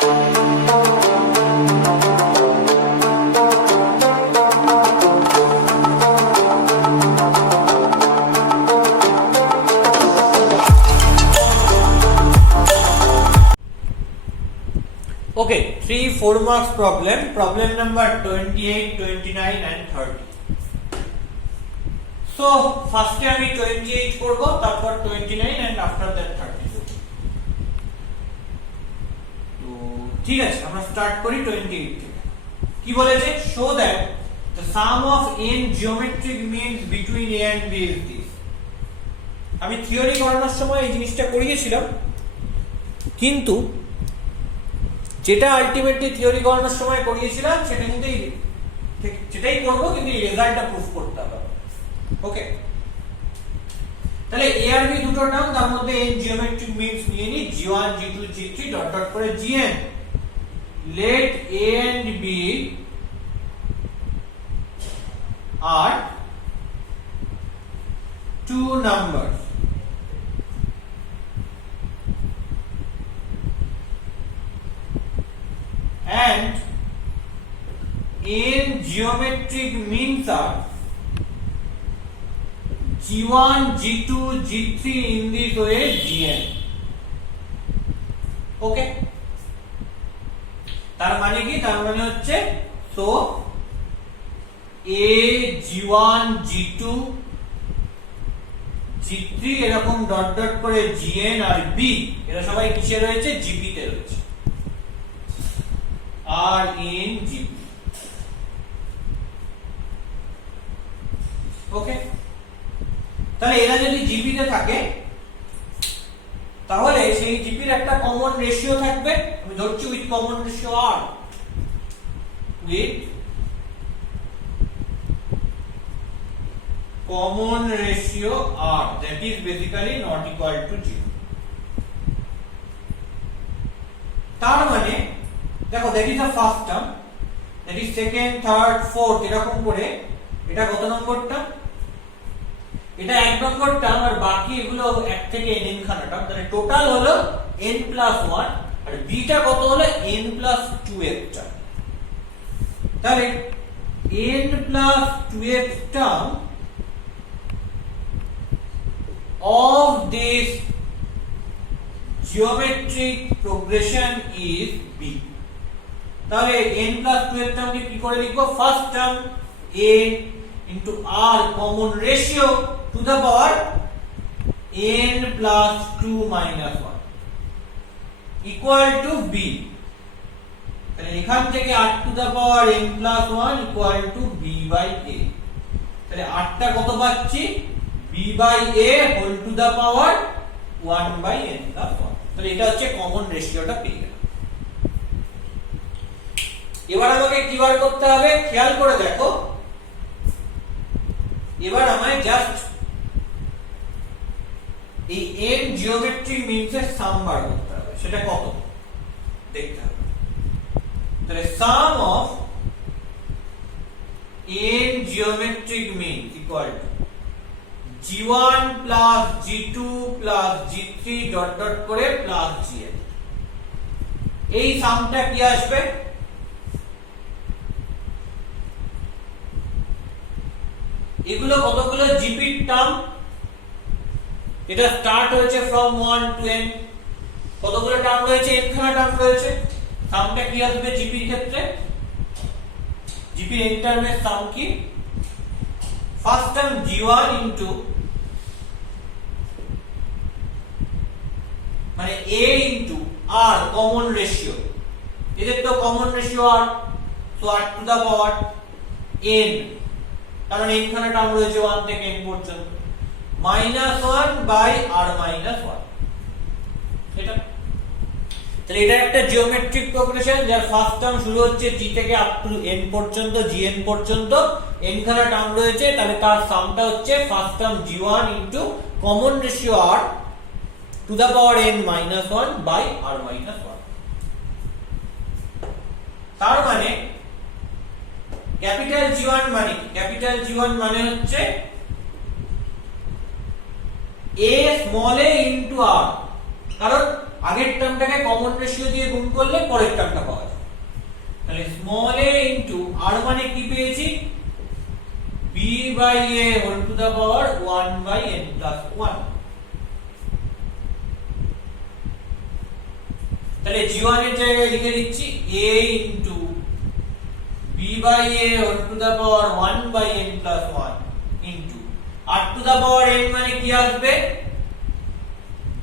Okay, 3 4 marks problem number 28, 29 and 30. So first আমি 28 করব, তারপর 29 and after that 30 করব। তো ঠিক আছে, আমরা স্টার্ট করি 28 থেকে। কি বলেছে? show that the sum of n geometric means between a and b is this। আমি থিওরি করানোর সময় এই জিনিসটা করিয়েছিলাম, কিন্তু যেটা আলটিমেটলি থিওরি করানোর সময় করিয়েছিলাম সেটা কিন্তু সেটাই করবো, কিন্তু এই রেজাল্টটা প্রুফ করতে হবে। ওকে, তাহলে এ আর বি দুটো টার্ম, তার মধ্যে এন জিওমেট্রিক মিনস নিয়ে নি g1 g2 g3 dot dot করে gn। let a and b are two numbers and n geometric means are g1 g2 g3 in this way gn। ওকে, তার মানে কি? তার মানে হচ্ছে so a g1 g2 g3 এরকম ডট ডট করে gn আর b এরা সবাই কিসে রয়েছে? gp তে রয়েছে, আর ইন জিপি। ওকে, তাহলে এরা যদি জিপি তে থাকে তাহলে সেই জিপির একটা কমন রেশিও থাকবে। আমি ধরছি with common ratio r, with common ratio r, that is basically not equal to 0। তার মানে দেখো, that is the first term, that is second, third, fourth এরকম করে এটা কত নম্বর টার্ম? এটা 1 নম্বর টার্ম, আর বাকি এগুলো 1 থেকে n খানা টার্ম। তাহলে টোটাল হলো n+1, আর b টা কত হলো? n+2th term. তাহলে n+2th term of this geometric progression is b। তাহলে n+2th টার্মকে কি করে লিখবো? First term a into r common ratio to the power n+2 minus 1 equal to b। তাহলে এখান থেকে r to the power n+1 equal to b by a। তাহলে r টা কত পাচ্ছি? b by a whole to the power 1 by n+1। তাহলে এটা হচ্ছে কমন রেশিওটা পেয়ে গেলাম। এবার আমাকে কি বার করতে হবে? খেয়াল করে দেখো, এবার আমায় জাস্ট এই n জিওমেট্রিক মিনস এর সাম বার করতে হবে। সেটা কত দেখতে হবে। তাহলে sum of n geometric means equal to g1 plus g2 plus g3 dot dot করে প্লাস gn। এই সামটা কি আসবে? এগুলো কতগুলো জিপি টার্ম? এটা স্টার্ট হয়েছে ফ্রম 1 টু n, কতগুলো টার্ম রয়েছে? n খানা টার্ম রয়েছে। সামটা কি আসবে জিপির ক্ষেত্রে? জিপি n টার্মের সাম কি? ফার্স্ট টার্ম g1 ইনটু মানে a into r common ratio, এদের তো common ratio r, so r to the power n, কারণ n খানা টার্ম রয়েছে 1 থেকে n পর্যন্ত, -1 বাই r -1। এটা তাহলে এটা একটা জিওমেট্রিক প্রোগ্রেশন যার ফার্স্ট টার্ম শুরু হচ্ছে g থেকে আপ টু n পর্যন্ত, gn পর্যন্ত n খানা টার্ম রয়েছে। তাহলে তার সামটা হচ্ছে first term g1 into common ratio r to the power n -1 by r -1। তার মানে ক্যাপিটাল G1 মানে ক্যাপিটাল G1 মানে হচ্ছে a small a into r, কারণ আগের টার্মটাকে কমন রেশিও দিয়ে গুণ করলে পরের টার্মটা পাওয়া যায়। তাহলে স্মল a ইনটু আর মানে কি পেয়েছি b by a whole to the power 1 by n plus 1। তাহলে g1 এর জায়গায় লিখে দিচ্ছি a into b by a whole to the power 1 by n plus 1 into r to the power n মানে কি আসবে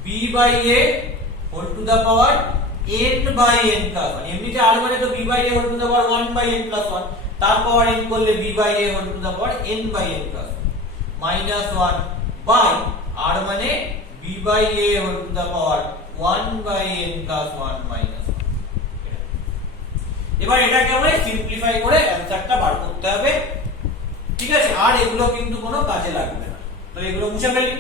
b by a whole to the power n by n plus 1। এমনিতে r মানে তো b by a whole to the power 1 by n plus 1, তার power n করলে b by a whole to the power n by n plus 1 minus 1 by r মানে b by a whole to the power 1 by n plus 1 minus 1। এবার এটাকে আমরা simplify করে অ্যানসারটা বার করতে হবে, ঠিক আছে? আর এগুলো কিন্তু কোনো কাজে লাগবে না, তো এগুলো মুছে ফেলি,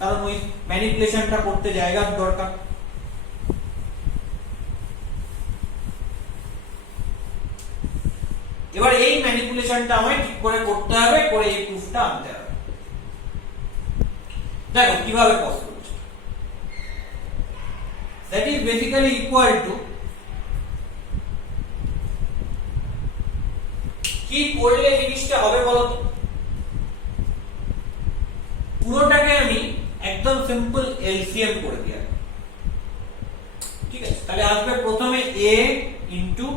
কারণ ওই ম্যানিপুলেশনটা করতে জায়গার দরকার। এবার এই ম্যানিপুলেশনটা আমায় ঠিক করে করতে হবে, করে এই প্রুফটা আনতে হবে। দেখো কিভাবে possible. That is basically equal to, কি করলে জিনিসটা হবে বলো তো? পুরোটাকে আমি একদম সিম্পল এলসিএম করে দিই, ঠিক আছে? তাহলে আসবে প্রথমে a into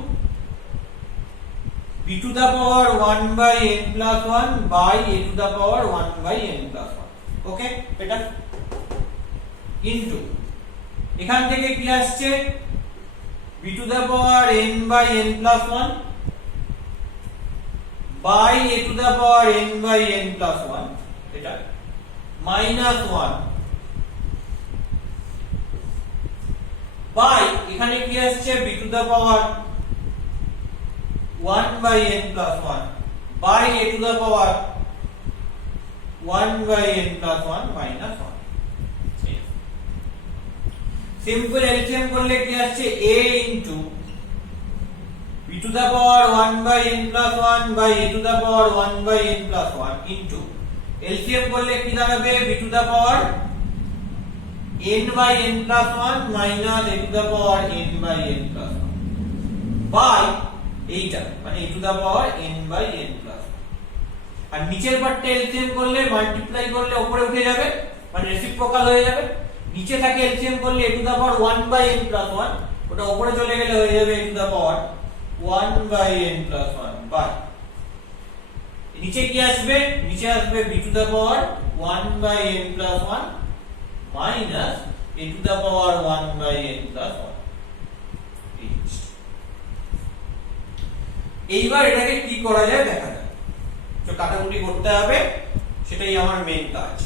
b to the power 1 by n plus 1 by a to the power 1 by n plus 1। Okay, এটা ইনটু এখান থেকে কি আসছে b to the power n by n plus 1 by a to the power n by n plus 1, এটা minus 1 by এখানে কি আসছে b to the power 1 by n plus 1 by a to the power 1 by n plus 1 minus 1। Simple LCM করলে কি আসছে a into b to the power 1 by n plus 1 by a to the power 1 by n plus 1 into LCM করলে কি দাঁড়াবে b to the power n by n plus 1 minus a to the power n by n plus 1 by এইটা মানে a to the power n by n plus 1। আর নিচের পার্টটা LCM করলে multiply করলে উপরে উঠে যাবে, মানে রেসিপ্রোকাল হয়ে যাবে। নিচে থাকে এলসিএম করলে a to the power 1 by n plus 1, ওটা উপরে চলে গেলে হয়ে যাবে a to the power 1 by n plus 1 by নিচে কি আসবে, নিচে আসবে b to the power 1 by n plus 1 minus a to the power 1 by n plus 1। এইবার এটাকে কি করা যায় দেখা যাক, তো কাটাকুটি করতে হবে, সেটাই আমার মেইন কাজ।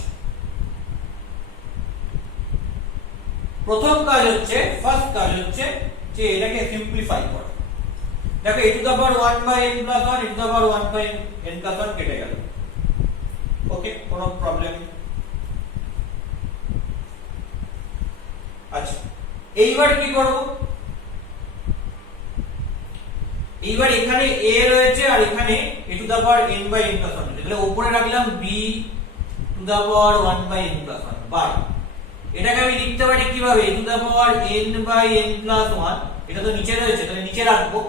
প্রথম কাজ হচ্ছে, ফার্স্ট কাজ হচ্ছে যে এটাকে সিম্পলিফাই করা। দেখো a to the power 1 by n plus 1 a to the power 1 by n plus 1 কেটে গেল। ওকে, কোনো প্রবলেম? আচ্ছা, এইবার কি করব? এইবার এখানে a রয়েছে আর এখানে a to the power n by n plus 1, তাহলে উপরে রাখলাম b to the power 1 by n plus 1 by এটাকে আমি লিখতে পারি কিভাবে a to the power n by n plus 1, এটা তো নিচে রয়েছে তাহলে নিচে রাখবো,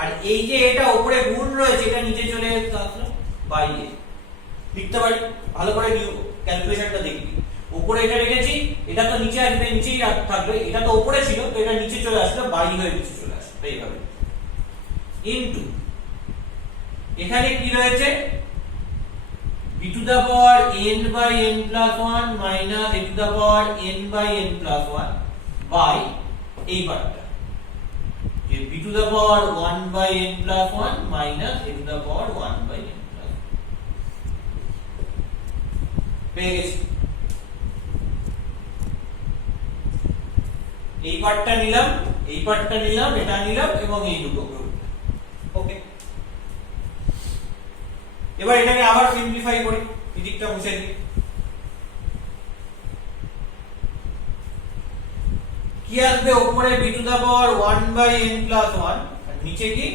আর এই যে এটা উপরে গুণ রয়েছে এটা নিচে চলে আসলো বাই a লিখতে পারি। ভালো করে নিউ ক্যালকুলেশনটা দেখবি, উপরে এটা রেখেছি, এটা তো নিচে আসবে, নিচেই থাকবে, এটা তো উপরে ছিল তো এটা নিচে চলে আসলো, বাই হয়ে নিচে চলে আসলো এইভাবে। ইনটু এখানে কি রয়েছে b to the power n by n plus 1 minus a to the power n by n plus 1 by এই পার্টটা যে b to the power 1 by n plus 1 minus a to the power 1 by n plus 1 পেয়ে গেছি। এই পার্টটা নিলাম, এই পার্টটা নিলাম, এটা নিলাম এবং এই দুটোকে। ওকে, এবার এটাকে আবার সিম্পলিফাই করি, এদিকটা মুছে দিই। কি আসবে উপরে b to the power 1 by n plus 1 আর নিচে কি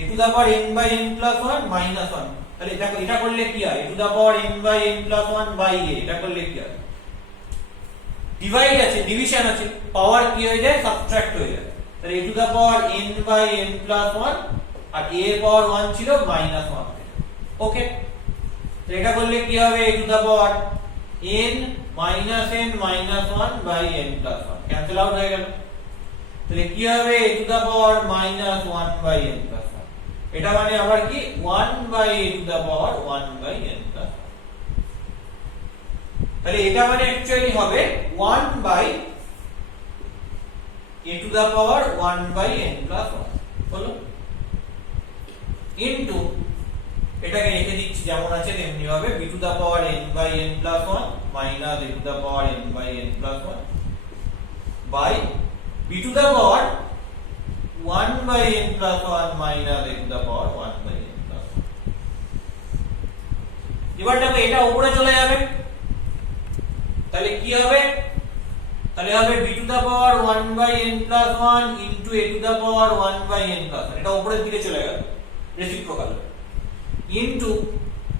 a to the power n by n plus 1 minus 1। তাহলে দেখো এটা করলে কি হয় a to the power n by n plus 1 by a, এটা করলে কি হয় ডিভাইড আছে, ডিভিশন আছে, পাওয়ার কি হয়ে যায়, সাবট্রাক্ট হয়ে যায়। তাহলে a to the power n by n plus 1 আর a এর পাওয়ার 1 ছিল মাইনাস 1। ওকে, তো এটা করলে কি হবে, a to the power n minus n minus 1 by n plus 1 cancel out হয়ে গেল। তাহলে কি হবে, a to the power minus 1 by n plus 1। এটা মানে আবার কি 1 by a to the power 1 by n plus 1। তাহলে এটা মানে অ্যাকচুয়ালি হবে 1 by a to the power 1 by n plus 1 হলো, ইনটু এটাকে রেখে দিচ্ছি যেমন আছে তেমনি হবে b to the power n by n plus 1 minus a to the power n by n plus 1 by b to the power 1 by n plus 1 minus a to the power 1 by n plus 1। এবার দেখো এটা উপরে চলে যাবে, তাহলে কি হবে, তাহলে হবে b to the power 1 by n plus 1 into a to the power 1 by n plus 1। এটা উপরের দিকে চলে গেল রেসিপ্রোকাল, ইনটু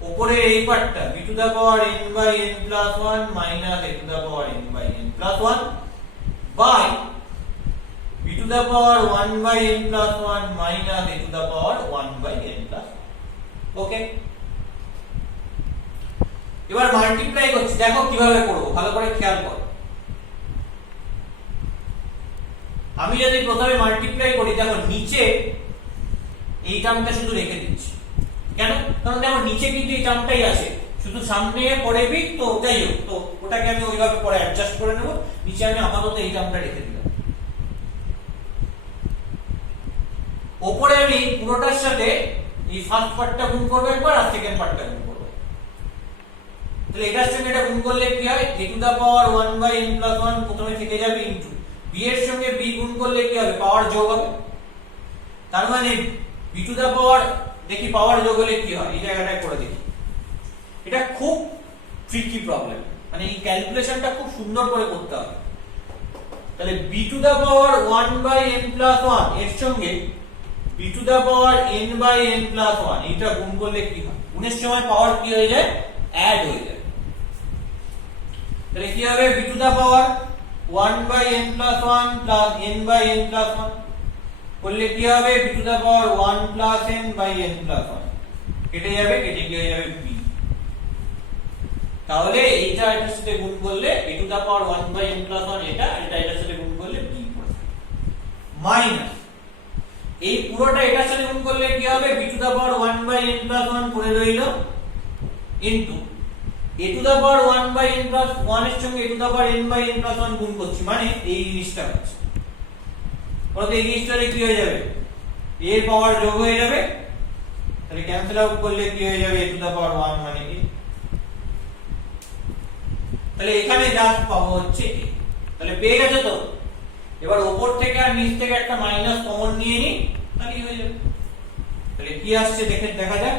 উপরে এই পার্টটা b to the power n by n plus 1 minus a to the power n by n plus 1 by b to the power 1 by n plus 1 minus a to the power 1 by n plus 1। Okay, এবার multiply করছি, দেখো কিভাবে করব, ভালো করে খেয়াল করো। আমি যদি প্রথমে মাল্টিপ্লাই করি, দেখো নিচে এই টার্মটা শুধু রেখে দিচ্ছি, কেন, কারণ দেখো নিচে কিন্তু এই টার্মটাই আছে, শুধু সামনে পড়ে বি, তো যাই হোক, তো ওটাকে আমি ওইভাবে পরে অ্যাডজাস্ট করে নেব। নিচে আমি আপাতত এই টার্মটা রেখে দিলাম, উপরে আমি পুরোটার সাথে এই ফার্স্ট পার্টটা গুণ করব একবার আর সেকেন্ড পার্টটা গুণ করব। তাহলে এটার সঙ্গে এটা গুণ করলে কি হয়, a to the power 1 by n plus 1 প্রথমে থেকে যাবে, ইনটু b এর সঙ্গে b গুণ করলে কি হবে, পাওয়ার যোগ হবে। তার মানে b টু দা পাওয়ার, দেখি পাওয়ার যোগ হলে কি হয়, এই জায়গাটায় করে দেখি। এটা খুব ট্রিকি প্রবলেম, মানে এই ক্যালকুলেশনটা খুব সুন্দর করে করতে হবে। তাহলে b to the power 1 by n plus 1 এর সঙ্গে b to the power n by n plus 1 এটা গুণ করলে কি হয়, গুণের সময় পাওয়ার কি হয়ে যায়, অ্যাড হয়ে যায়। তাহলে কি হবে, b to the power 1 by n plus 1 plus n by n plus 1 করলে কি হবে, b to the power 1 plus n by n plus 1 কেটে যাবে, কেটে কি হয়ে যাবে b। তাহলে এইটা এটার সাথে গুণ করলে a to the power 1 by n plus 1 এটা এটার সাথে গুণ করলে b মাইনাস এই পুরোটা এটার সাথে গুণ করলে কি হবে, b to the power 1 by n plus 1 পড়ে রইল, into a to the power 1 by n plus 1 এর সঙ্গে a to the power n by n plus 1 গুণ করছি, মানে এই জিনিসটা হচ্ছে, বলতে এই জিনিসটারে কি হয়ে যাবে, a এর পাওয়ার যোগ হয়ে যাবে, তাহলে ক্যান্সেল আউট করলে কি হয়ে যাবে, a টু দা পাওয়ার 1 মানে a। তাহলে এখানে যা পাবো হচ্ছে a। তাহলে পেয়ে গেছে তো, এবার উপর থেকে আর নিচ থেকে একটা মাইনাস কমন নিয়ে নি, তাহলেই হয়ে যাবে। তাহলে কি আসছে দেখা যাক,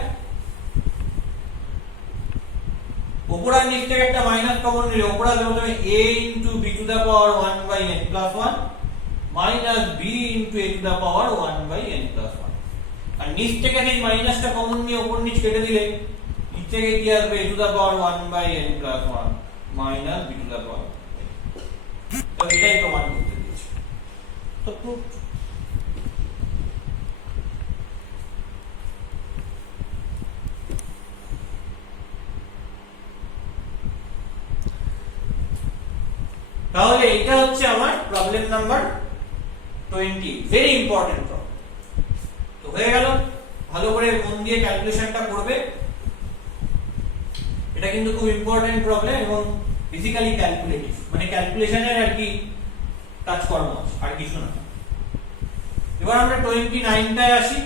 উপর আর নিচ থেকে একটা মাইনাস কমন নিলে উপর আসবে প্রথমে a into b to the power 1 by n plus 1 minus b into a to the power 1 by n plus 1। আর নিচ থেকে এই মাইনাসটা কমন নিয়ে উপর নিচ কেটে দিলে নিচ থেকে কি আসবে, a to the power 1 by n plus 1 minus b to the power. তো এটাই প্রমাণ করতে দিয়েছি। তো প্রুফ। তাহলে এটা হচ্ছে আমার problem number 20, very important problem. তো হয়ে গেল, ভালো করে মন দিয়ে ক্যালকুলেশনটা করবে, এটা কিন্তু খুব ইম্পর্টেন্ট প্রবলেম এবং ফিজিক্যালি ক্যালকুলেটিভ, মানে ক্যালকুলেশনের আর কি কাজকর্ম আছে, আর কিছু না। এবার আমরা 29টায় আসি।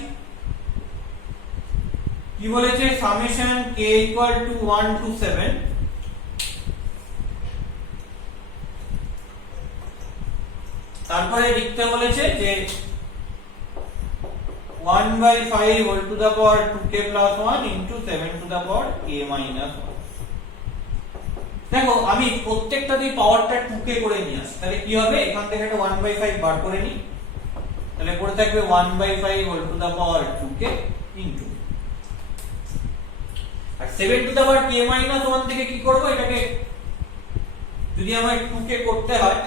কি বলেছে, summation k equal to 1 to 7 তারপরে লিখতে বলেছে যে 1 by 5 whole to the power 2k plus 1 into 7 to the power k minus 1। দেখো আমি প্রত্যেকটাতেই পাওয়ারটা 2k করে নিয়ে আসি, তাহলে কি হবে, এখান থেকে একটা 1 বাই 5 বার করে নিই, তাহলে পড়ে থাকবে 1 by 5 whole to the power 2k into, আর 7 to the power k minus 1 থেকে কি করব, এটাকে যদি আমার 2k করতে হয়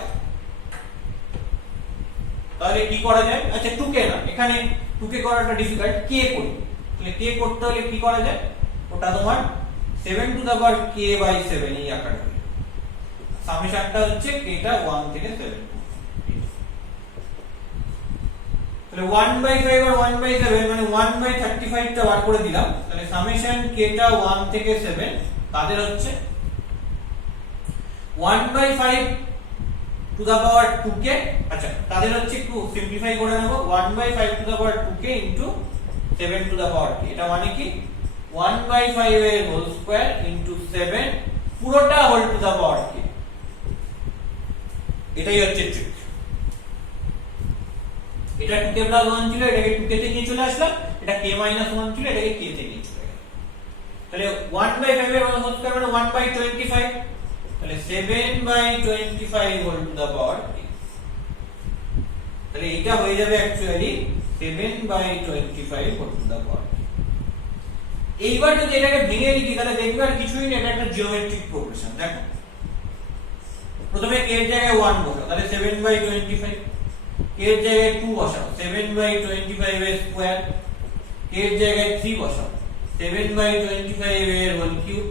তাহলে কি করা যায়? আচ্ছা 2k না, এখানে 2k করাটা ডিফিকাল্ট, k করি। তাহলে k করতে হলে কি করা যায়? ওটা তোমার 7 to the power k by 7 এই আকারে হবে। সামেশনটা হচ্ছে k টা 1 থেকে 7। তাহলে 1/5 আর 1/7 মানে 1/35 টা বার করে দিলাম। তাহলে সামেশন k টা 1 থেকে 7 তাদের হচ্ছে 1/5 টু দা পাওয়ার 2k। আচ্ছা তাদের হচ্ছে একটু সিম্পলিফাই করে নেব, 1/5 to the power 2k into 7 to the power k। এটা মানে কি 1/5 এর হোল স্কয়ার ইনটু 7 পুরোটা whole to the power k। এটাই হচ্ছে ট্রিক। এটা 2k প্লাস 1 ছিল, এটাকে 2k তে নিয়ে চলে আসলাম, এটা k মাইনাস 1 ছিল, এটাকে k তে নিয়ে চলে গেলাম। তাহলে 1/5 এর হোল স্কয়ার মানে 1/25, তাহলে 7/25 whole to the power k। তাহলে এটা হয়ে যাবে actually 7/25 whole to the power k। এইবার যদি এটাকে ভেঙে লিখি তাহলে দেখবে আর কিছুই না, এটা একটা জিওমেট্রিক প্রোগ্রেশন। দেখো প্রথমে k এর জায়গায় 1 বসাও, তাহলে 7/25, k এর জায়গায় 2 বসাও, 7/25 এর স্কয়ার, k এর জায়গায় 3 বসাও, 7/25 এর হোল কিউব।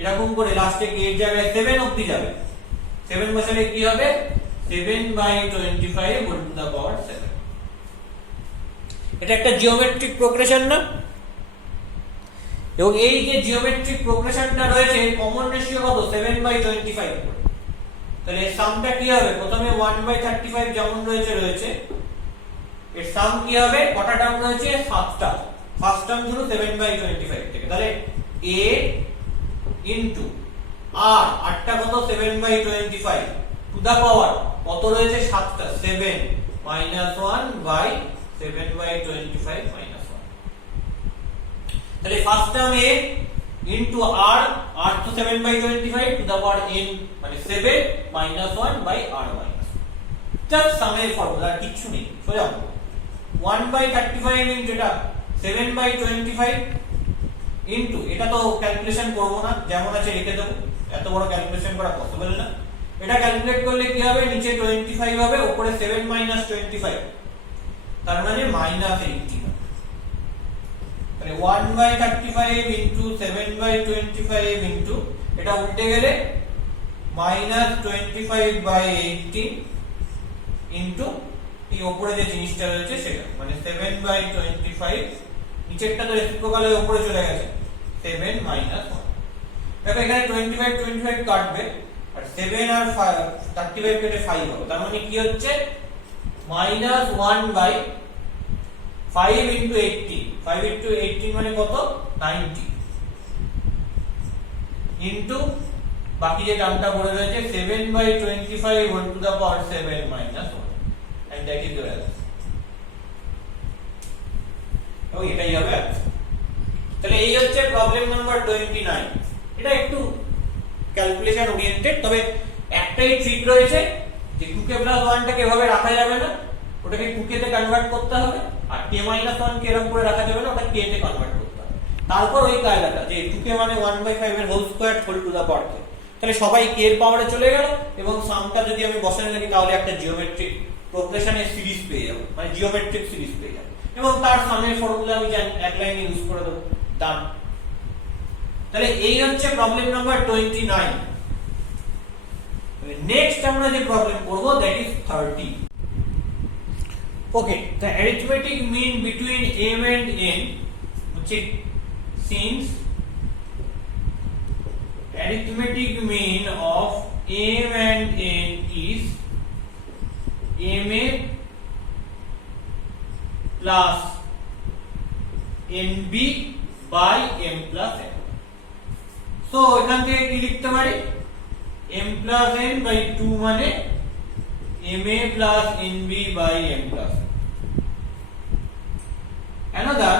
এরকম করে লাস্টে k এর জায়গায় 7 অবধি যাবে। 7 বসালে কি হবে? 7/25 হোল টু দা পাওয়ার 7। এটা একটা জিওমেট্রিক প্রোগ্রেশন না? এবং এই যে জিওমেট্রিক প্রোগ্রেশনটা রয়েছে কমন রেশিও কত? 7/25 করে। তাহলে সামটা কি হবে? প্রথমে 1/35 যেমন রয়েছে এর সাম কি হবে? কটা টার্ম রয়েছে? 7টা। ফার্স্ট টার্ম শুরু 7/25 থেকে। তাহলে a ইনটু আর 8টা কত? 7/25 টু দা পাওয়ার কত রয়েছে? 7টা। 7 মাইনাস 1 বাই 7/25 মাইনাস 1। তাহলে ফার্স্ট টার্ম a ইনটু আর তো 7/25 টু দা পাওয়ার n মানে 7 minus 1 by r minus 1। Just সামের ফর্মুলা, কিছু নেই, সোজা। 1/35 ইনটু এটা 7/25 ইনটু এটা তো ক্যালকুলেশন করব না, যেমন আছে লিখে দেব, এত বড় ক্যালকুলেশন করা পসিবল না। এটা ক্যালকুলেট করলে কি হবে? নিচে 25 হবে, উপরে 7 মাইনাস 25 তার মানে মাইনাস 18। তাহলে 1/35 ইনটু 7/25 ইনটু এটা উল্টে গেলে মাইনাস 25/18 ইনটু এই উপরে যে জিনিসটা রয়েছে সেটা মানে 7/25, নিচেরটা তো রেসিপ্রোকাল হয়ে উপরে চলে গেছে, 7 মাইনাস 1। দেখো এখানে 25 কাটবে আর 7 আর 35 কেটে 5 হবে, তার মানে কি হচ্ছে? Minus 1/5 into 18। 5 ইনটু 18 মানে কত? 90 ইনটু বাকি যে টার্মটা পড়ে রয়েছে 7/25 whole to the power 7 minus 1 and that is your answer। তো এটাই হবে। তাহলে এই হচ্ছে প্রবলেম নাম্বার 29। এটা একটু ক্যালকুলেশন ওরিয়েন্টেড, তবে একটাই ট্রিক রয়েছে যে 2k প্লাস 1 টাকে এভাবে রাখা যাবে না, ওটাকে 2k তে কনভার্ট করতে হবে, আর k মাইনাস 1 কে এরকম করে রাখা যাবে না, ওটা k তে কনভার্ট করতে হবে। তারপর ওই কায়দাটা যে 2k মানে 1/5 এর whole square whole to the power k। তাহলে সবাই k এর পাওয়ারে চলে গেল এবং সামটা যদি আমি বসাতে থাকি তাহলে একটা জিওমেট্রিক প্রোগ্রেশনের সিরিজ পেয়ে যাব, মানে জিওমেট্রিক সিরিজ পেয়ে যাব, এবং তার সামের ফর্মুলা আমি এক লাইনে ইউজ করে দেব, ডান। তাহলে এই হচ্ছে প্রবলেম নাম্বার 29। নেক্সট আমরা যে প্রবলেম করব that is 30। Okay, the arithmetic mean between m and n, which is since arithmetic mean of m and n is ma plus nb by m plus n। So এখান থেকে কি লিখতে পারি? m plus n by 2 মানে ma plus nb by m plus n। Another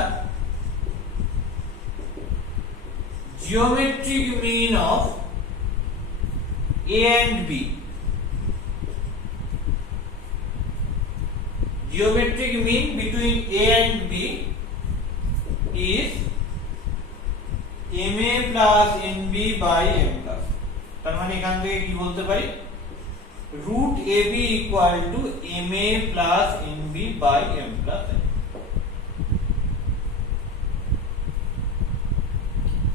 geometric mean of a and b, geometric mean between a and b is ma plus nb by m plus। তার মানে এখান থেকে কি বলতে পারি? root AB equal to MA plus NB by M plus N।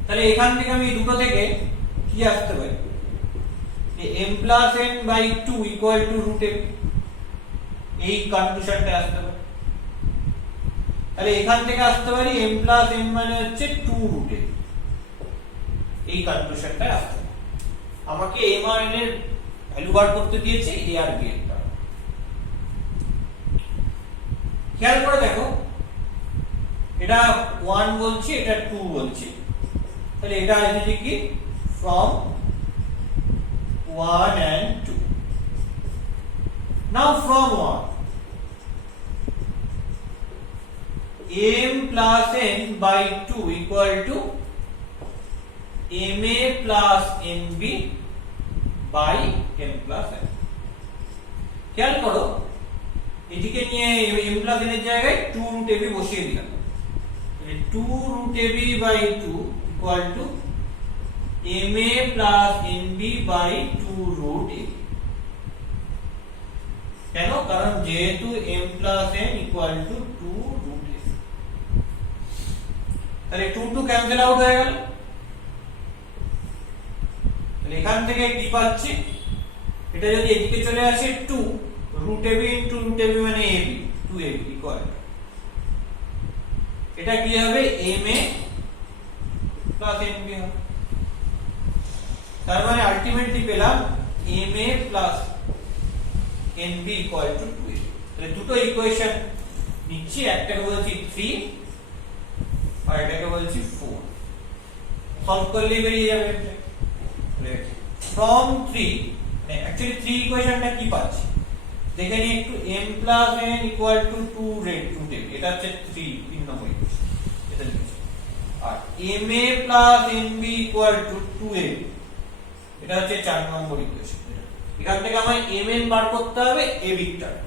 তাহলে এখান থেকে আমি দুটো থেকে কি আসতে পারি, যে M plus N by 2 equal to root AB, এই কনক্লুশনটা আসতে পারি। তাহলে এখান থেকে আসতে পারি M plus N মানে হচ্ছে 2 root AB, এই কনক্লুশনটা আসতে পারি। আমাকে M আর N এর ভ্যালু বার করতে দিয়েছে A আর B এর। খেয়াল করে দেখো, এটা 1 বলছি, এটা 2 বলছি, তাহলে এটা আসছে কি from 1 and 2। now from 1 M plus N by 2 equal to MA plus NB by M plus N। খেয়াল করো, এটিকে নিয়ে M plus N এর জায়গায় 2 root AB বসিয়ে দিলাম, 2 root AB by 2 equal to MA plus NB by 2 root AB। কেন? কারণ যেহেতু M plus N equal to 2 root AB, তাহলে 2 ক্যান্সেল আউট হয়ে গেল। তাহলে এখান থেকে কি পাচ্ছি, এটা যদি এদিকে চলে আসে 2 root AB into root AB মানে AB, 2AB equal to, এটা কি হবে MA plus NB হবে। তার মানে আলটিমেটলি পেলাম MA plus NB equal to 2AB। তাহলে দুটো ইকুয়েশন নিচ্ছি, একটাকে বলছি 3 আর এটাকে বলছি 4। সলভ করলেই বেরিয়ে যাবে। from 3 মানে অ্যাকচুয়ালি 3 ইকুয়েশনটা কি পাচ্ছি দেখে নিই একটু, M plus N equal to 2 root AB, এটা হচ্ছে 3 নম্বর ইকুয়েশন, এটা লিখছি। আর MA plus NB equal to 2AB, এটা হচ্ছে 4 নম্বর ইকুয়েশন। এখান থেকে আমায় MN বার করতে হবে AB টার্ম।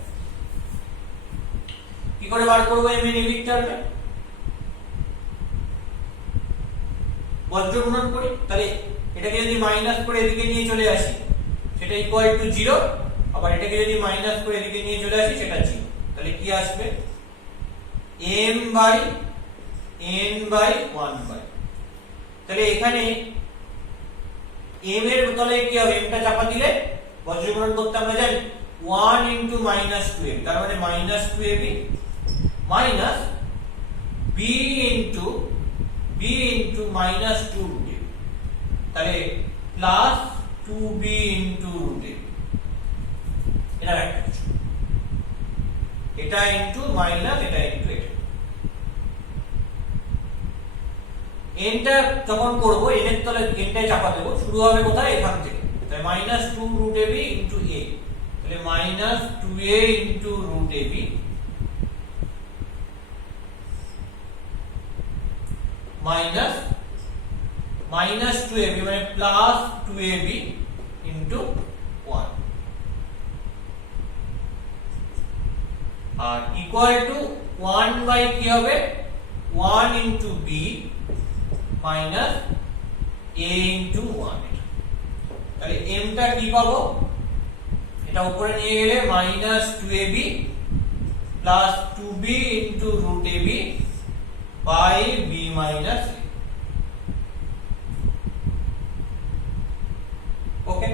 কি করে বার করব MN AB টার্ম? বজ্র গুণন করি। তাহলে এটাকে যদি মাইনাস করে এদিকে নিয়ে চলে আসি সেটা ইকুয়াল টু 0, আবার এটাকে যদি মাইনাস করে এদিকে নিয়ে চলে আসি সেটা 0। তাহলে কি আসবে M by N by 1 by, তাহলে এখানে M এর বদলে কি হবে, M টা চাপা দিলে বজ্রগুণন করতে আমরা জানি 1 into minus 2AB, তার মানে minus 2AB minus B into minus 2 root AB, তাহলে plus 2B into root AB। এটা একটা কিছু, এটা into minus, এটা into এটা। n টা যখন করব n এর তলে n টাই চাপা দেব, শুরু হবে কোথায়, এখান থেকে। তাহলে minus 2 root AB into A, তাহলে minus 2A into root AB minus 2AB মানে plus 2AB into 1 R equal to 1 by কি হবে 1 into B minus A into 1। তাহলে M টা কি পাবো, এটা উপরে নিয়ে গেলে minus 2AB plus 2B into root AB by B minus A। ওকে,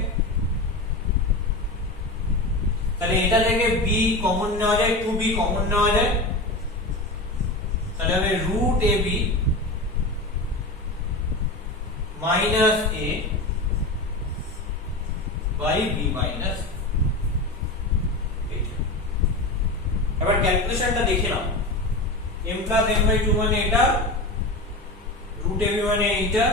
তাহলে এটা থেকে B কমন নেওয়া যায়, 2B কমন নেওয়া যায়, তাহলে হবে root AB minus A by B minus A। এবার ক্যালকুলেশনটা দেখে নাও, M plus N by 2 মানে এটা, root AB মানে এইটা,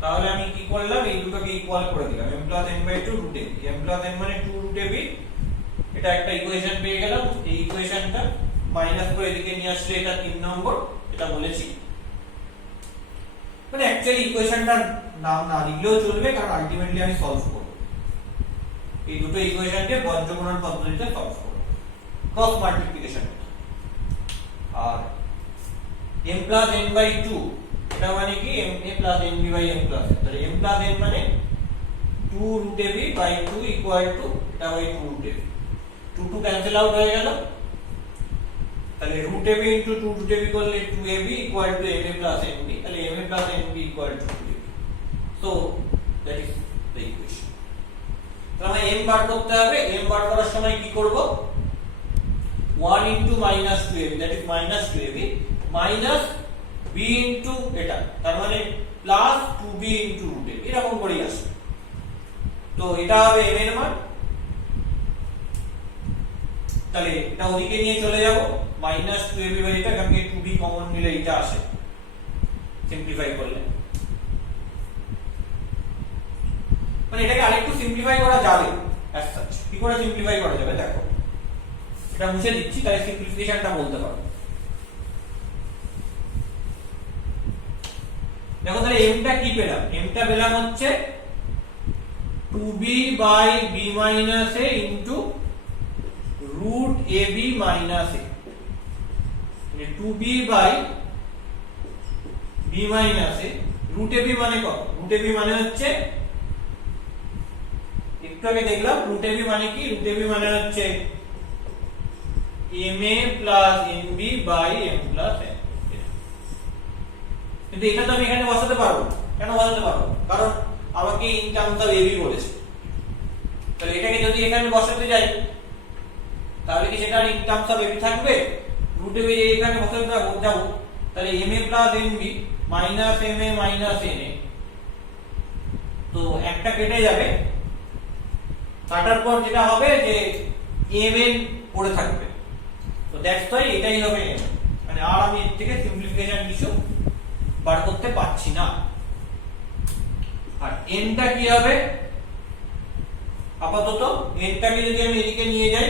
তাহলে আমি কি করলাম, এই দুটোকে ইকুয়াল করে দিলাম, M plus N by 2 root AB, M plus N মানে 2 root AB, এটা একটা ইকুয়েশন পেয়ে গেলাম। এই ইকুয়েশনটা মাইনাস করে এদিকে নিয়ে আসলে এটা 3 নম্বর, এটা বলেছি। মানে অ্যাকচুয়ালি ইকুয়েশনটার নাম না লিখলেও চলবে, কারণ আলটিমেটলি আমি সলভ করব, এই দুটো ইকুয়েশনকে বজ্রগুণন পদ্ধতিতে সলভ করব, cross multiplication. R M plus N by 2 এটা মানে কি MA plus NB by M plus N, তাহলে M plus N মানে 2 root ab by 2 equal to এটা হয় 2 root ab 2 ক্যান্সেল আউট হয়ে গেল তাহলে root ab into 2 root ab করলে 2ab equal to ma plus nb তাহলে ma plus nb equal to 2ab so that is the equation তাহলে m বার করতে হবে m বার করার সময় কি করব 1 into minus 2ab that is minus 2ab minus b into এটা তার মানে plus 2b into root ab এরকম করেই আসবে তো এটা হবে m এর মান তাহলে এটা ওদিকে নিয়ে চলে যাব minus 2ab বাই এটা কারণ 2b কমন নিলে এটা আসে সিম্পলিফাই করলে মানে এটাকে আরেকটু সিম্পলিফাই করা যাবে as such কি করে সিম্পলিফাই করা যাবে দেখো এটা মুছে দিচ্ছি তাহলে সিম্পলিফিকেশনটা বলতে পারো দেখো তাহলে m টা কি পেলাম m টা পেলাম হচ্ছে 2b by b minus a into root ab minus a মানে 2b by b minus a root ab মানে কত root ab মানে হচ্ছে একটু আগে দেখলাম root ab মানে কি root ab মানে হচ্ছে ma plus nb by m plus n কিন্তু এটা তো আমি এখানে বসাতে পারবো কেন বসাতে পারবো কারণ আমাকে ইন টার্মস অফ ab বলেছে তাহলে এটাকে যদি এখানে বসাতে যাই তাহলে কি সেটা ইন টার্মস অফ ab থাকবে রুট ab এখানে বসাতে যাব তাহলে ma plus nb minus ma minus na তো একটা কেটে যাবে কাটার পর যেটা হবে যে mn পড়ে থাকবে তো দ্যাটস হোয়াই এটাই হবে মানে আর আমি এর থেকে সিম্পলিফিকেশন কিছু বার করতে পারছি না আর n টা কি হবে আপাতত n টাকে যদি আমি এদিকে নিয়ে যাই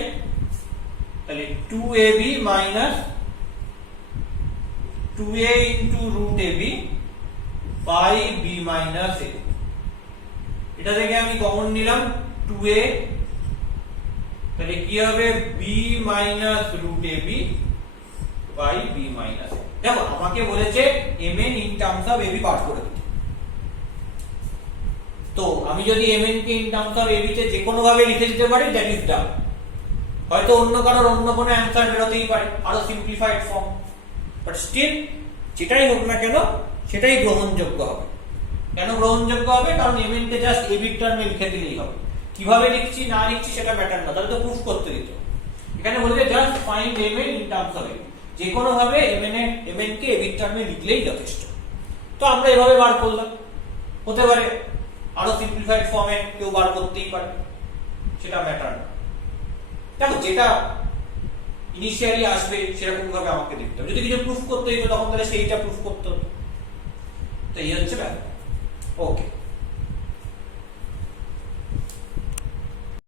তাহলে 2ab minus 2a into root ab by b minus a এটা থেকে আমি কমন নিলাম 2a তাহলে কি হবে b minus root ab by b minus a দেখো আমাকে বলেছে mn in terms of ab বার করে দিতে তো আমি যদি mn K in terms of ab তে যে কোনো ভাবে লিখে দিতে পারি দ্যাট ইজ ডান হয়তো অন্য কারোর অন্য কোনো অ্যানসার বেরোতেই পারে আরো সিম্পলিফাইড ফর্ম বাট স্টিল যেটাই হোক না কেন সেটাই গ্রহণযোগ্য হবে কেন গ্রহণযোগ্য হবে কারণ mn কে জাস্ট ab এর টার্মে লিখে দিলেই হবে কিভাবে লিখছি না লিখছি সেটা ম্যাটার না তাহলে তো প্রুফ করতে দিত এখানে বলছে just find mn in terms of ab যে কোনো ভাবে mn কে ab এর টার্মে লিখলেই যথেষ্ট তো আমরা এভাবে বার করলাম হতে পারে আরো সিম্পলিফাইড ফর্মে কেউ বার করতেই পারে সেটা ম্যাটার না দেখো যেটা ইনিশিয়ালি আসবে সেরকম ভাবে আমাকে দেখতে হবে যদি কিছু প্রুফ করতে হতো তখন তাহলে সেইটা প্রুফ করতে হতো তো এই হচ্ছে ব্যাপার ওকে